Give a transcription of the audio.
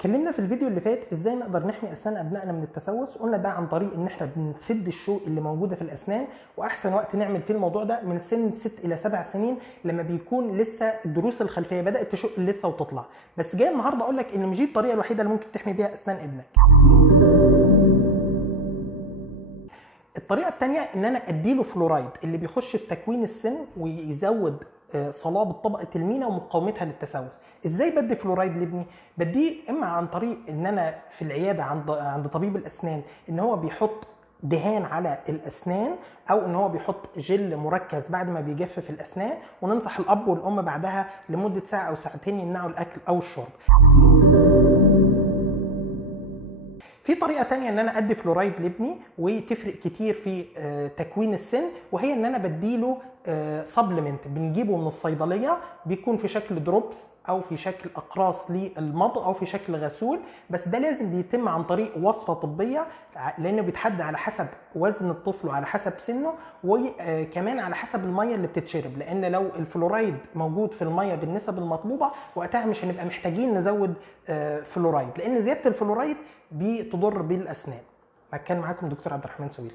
اتكلمنا في الفيديو اللي فات ازاي نقدر نحمي اسنان ابنائنا من التسوس. قلنا ده عن طريق ان احنا بنسد الشوك اللي موجوده في الاسنان، واحسن وقت نعمل فيه الموضوع ده من سن 6 الى 7 سنين لما بيكون لسه الضروس الخلفيه بدات تشق لسه وتطلع. بس جاي النهارده اقول لك ان مش دي الطريقه الوحيده اللي ممكن تحمي بيها اسنان ابنك. الطريقه الثانيه ان انا اديله فلورايد اللي بيخش في تكوين السن ويزود صلابه طبقه المينا ومقاومتها للتسوس. ازاي بدي فلورايد لابني؟ بديه اما عن طريق ان انا في العياده عند طبيب الاسنان ان هو بيحط دهان على الاسنان، او ان هو بيحط جل مركز بعد ما بيجفف الاسنان، وننصح الاب والام بعدها لمده ساعه او ساعتين يمنعوا الاكل او الشرب. في طريقه تانية ان انا ادي فلورايد لابني وتفرق كتير في تكوين السن، وهي ان انا بديله سبلمنت بنجيبه من الصيدليه، بيكون في شكل دروبس او في شكل اقراص للمضغ او في شكل غسول. بس ده لازم بيتم عن طريق وصفه طبيه، لانه بيتحدد على حسب وزن الطفل وعلى حسب سنه، وكمان على حسب الميه اللي بتتشرب، لان لو الفلورايد موجود في الميه بالنسب المطلوبه وقتها مش هنبقى محتاجين نزود فلورايد، لان زياده الفلورايد بتضر بالاسنان. كان معاكم دكتور عبد الرحمن سويلة.